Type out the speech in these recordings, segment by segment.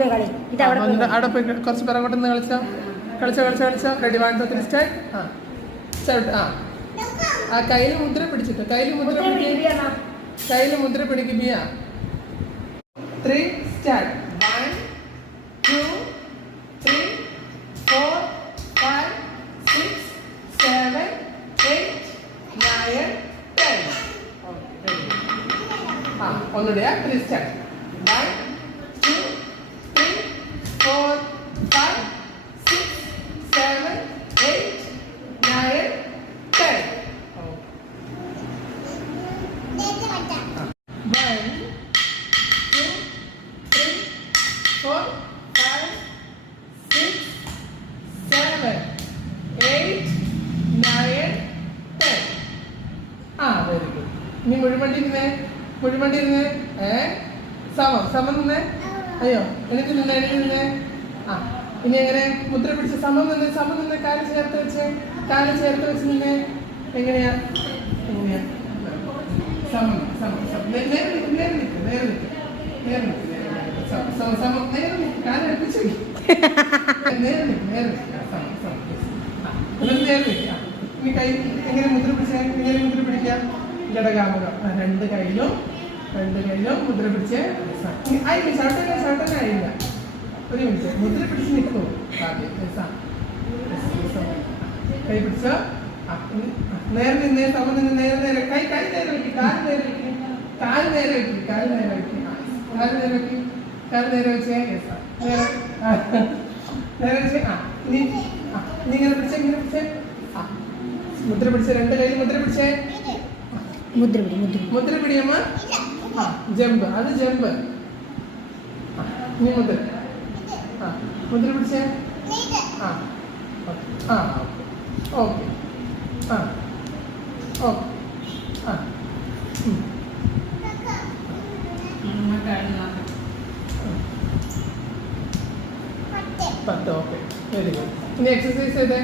പോയി. കളി ഇത് അവിടെ പോയി. അവിടെ പോയി കുറച്ച് പിറകോട്ട് നിന്ന് കളിച്ചാ. കളിച്ച കളിച്ച കളിച്ച. Ready one two three start ആ. ചവിട്ട് ആ. ആ കയ്യിൽ മുദ്ര പിടിച്ചിട്ട്? കയ്യിൽ മുദ്ര പിടിക്കുക. കയ്യിൽ മുദ്ര പിടിക്കുക three start one two three four five six seven eight nine ten ആ ഒന്നുകൂടെ three start one five six seven eight nine ten One, two, three, four, five, six, seven, eight, nine, ten. ആ very good ഇനി മുഴുവണ്ടി ഇരുന്നേ മുഴുവണ്ടി ഇരുന്നേ ഏ? സമം സമം നിന്നേ. അയ്യോ എനിക്ക് നിന്നേ എനിക്ക് നിന്നേ. ആ ഇനി എങ്ങനെ മുദ്ര പിടിച്ച് സമം നിന്ന് സമം നിന്ന് കാൽ ചേർത്ത് വെച്ച് കാൽ ചേർത്ത് വെച്ച് നിന്ന് എങ്ങനെയാ? എങ്ങനെയാ? സമം സമം സമം. നേ- നേരെ നിൽക്ക് നേരെ നിൽക്ക് നേരെ നിൽക്ക് നേരെ നിൽക്ക് സമം നേരെ നിൽക്ക് കാൽ അടുപ്പിച്ച് നേരെ നിൽക്ക് നേരെ നിൽക്ക് സമം സമം. എന്നിട്ട് നേരെ നിൽക്ക് ഇനി കൈ എങ്ങനെ മുദ്ര പിടിച്ചാൽ എങ്ങനെ മുദ്ര പിടിക്കാം ഘടകാമുഖം. രണ്ട് കൈയിലും രണ്ട് കൈയിലും മുദ്ര പിടിച്ച്. ആ. ഇനി ഒരു മിനിറ്റ് മുദ്ര പിടിച്ച് നിൽക്കൂ ആദ്യം. കൈ പിടിച്ചോ നേരെ നിന്നേ സമം നിന്ന് നേരെ നേരെ കൈ കൈ നേരെ വെക്ക് കാൽ നേരെ വെക്ക് കാൽ നേരെ വെക്ക് കാൽ നേരെ വെക്ക്. കാൽ നേരെ വെക്ക് കാൽ നേരെ വെച്ചേ. നേരെ നേരെ വെച്ച്. ആ നീ ഇങ്ങനെ പിടിച്ചേ ഇങ്ങനെ പിടിച്ചേ. മുദ്ര പിടിച്ചേ രണ്ട് കൈ മുദ്ര പിടിച്ചേ. മുദ്ര പിടി മുദ്ര. മുദ്ര പിടിയമ്മ ആ ജമ്പ് അത് ജമ്പ്. ഇനി മുദ്ര. ആ മുദ്ര പിടിച്ചേ? ആ ഓക്കെ. ആ ഓക്കെ. ആ ഓക്കെ. ആ. പത്ത് ഓക്കെ. Very good. ഇനി എക്സസൈസ് ചെയ്തേ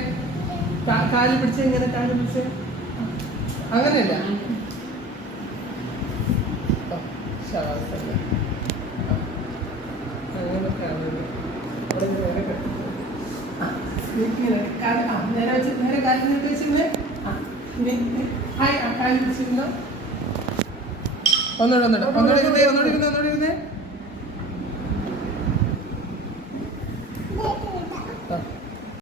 കാൽ പിടിച്ച്? ഇങ്ങനെ കാൽ പിടിച്ച്? അങ്ങനെയല്ല ഓ, ശവാസന. ആ. അങ്ങനെ കാൽ ഇവിടെ നേരെ കെട്ടി. ആ, ഇങ്ങനെ കാൽ ആ, നേരെ വെച്ച് നേരെ കാൽ നീട്ടി ഇരുന്നേ ഒന്നുകൂടെ ഇരുന്നേ ഒന്നുകൂടെ ഇരുന്നേ